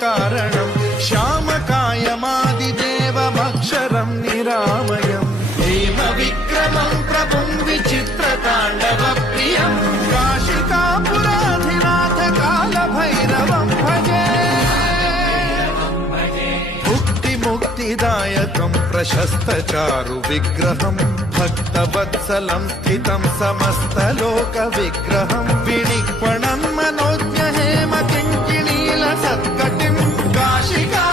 कारणं श्यामकायमादिदेवमक्षरं निरामयम् हेम विक्रमं प्रभुं विचित्रताण्डवप्रियं काशिकापुराधिनाथ कालभैरवं भजे मुक्तिदायकं प्रशस्तचारु विग्रहं भक्तवत्सलं स्थितं समस्तलोकविग्रहं विनिक्पणं मनोज्ञ हेम किङ्किणील सत्कटिं काशिका